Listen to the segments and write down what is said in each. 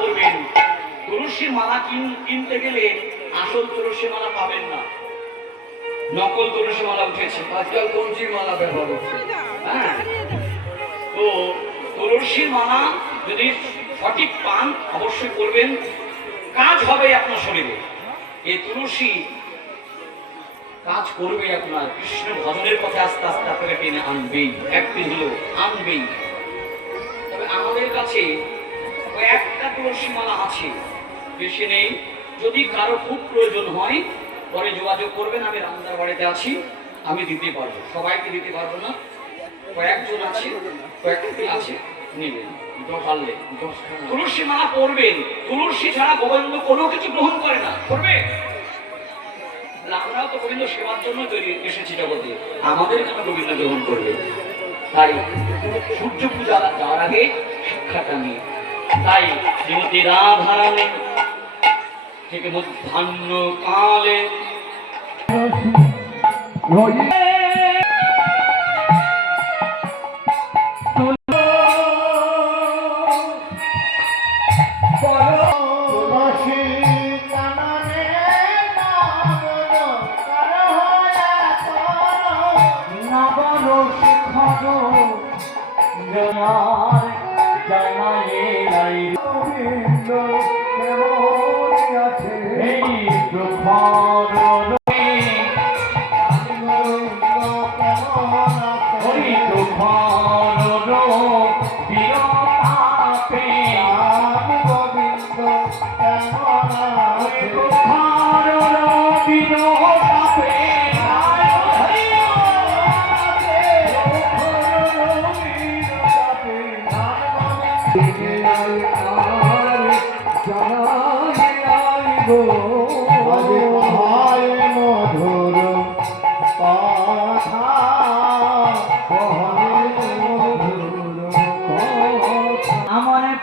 করবেন। তুলসী মালা কিনতে গেলে আসল তুলসী মালা পাবেন না, নকল তুলসী মালা উঠেছে, আজকাল তুলসী মালা ব্যবহার হচ্ছে। হ্যাঁ, তো তুলসী মালা যদি সঠিক পান অবশ্যই করবেন, কাজ হবে আপনার শরীরে। এই তুলসী কাজ করবে আপনার কৃষ্ণ ভজনের পথে আস্তে আস্তে আপনাকে টেনে আনবেই, একদিন হলো আনবেই। তবে আমাদের কাছে একটা তুলসী মালা আছে, বেশি নেই। যদি কারো খুব প্রয়োজন হয় পরে যোগাযোগ করবেন, আমি রামদার বাড়িতে আছি, আমি দিতে পারবো। সবাইকে দিতে পারবো না, কয়েকজন আছে, কয়েকটি আছে, নেবেন পারলে। তুলসী মালা পড়বেন, তুলসী ছাড়া গোবিন্দ কোনো কিছু গ্রহণ করে না। করবে? আমরাও তো গোবিন্দ সেবার জন্য তৈরি এসেছি জগতে, আমাদের কেন গোবিন্দ গ্রহণ করবে? তাই সূর্য পূজা যাওয়ার আগে শিক্ষাটা নিয়ে, তাই শ্রীমতী রাধারানী থেকে মধ্যাহ্ন কালে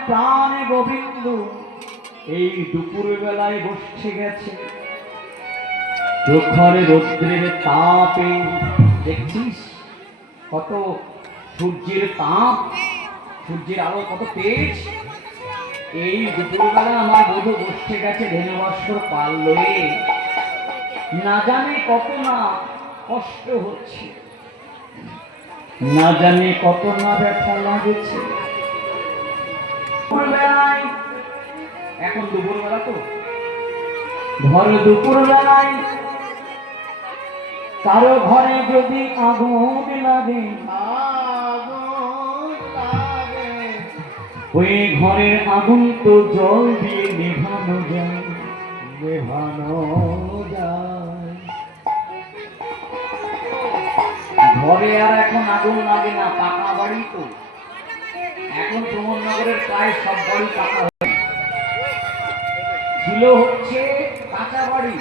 প্রাণে গোবিন্দ এই দুপুর বেলায় বসে গেছে প্রখর রৌদ্রের তাপে। দেখছিস কত সূর্যের তাপ, সূর্যের আলো কত তেজ। এই দুপুরবেলা আমার বধূ বসে গেছে ধেনুবস্ত্র পাল লয়ে, না জানে কত না কষ্ট হচ্ছে, না জানে কত না ব্যথা লাগেছে। এখন দুপুর বেলা তো, ঘরে দুপুর বেলায় কারো ঘরে যদি আগুন লাগে, ওই ঘরের আগুন তো জল দিয়ে নেভানো যায়, নেভানো যায়। ঘরে আর এখন আগুন লাগে না, পাকা বাড়ি তো। এখন প্রমোদনগরের প্রায় সব বাড়ি পাকা ছিল, হচ্ছে কাঁচা বাড়ি।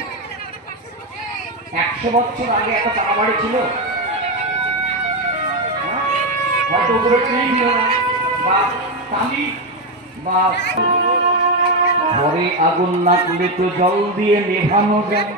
100 বছর আগে একটা পাকা বাড়ি ছিল, হয়তো উপরে ট্রেন ছিল না বা টালি বা ঘরে আগুন লাগলে তো জল দিয়ে নেভানো যায়।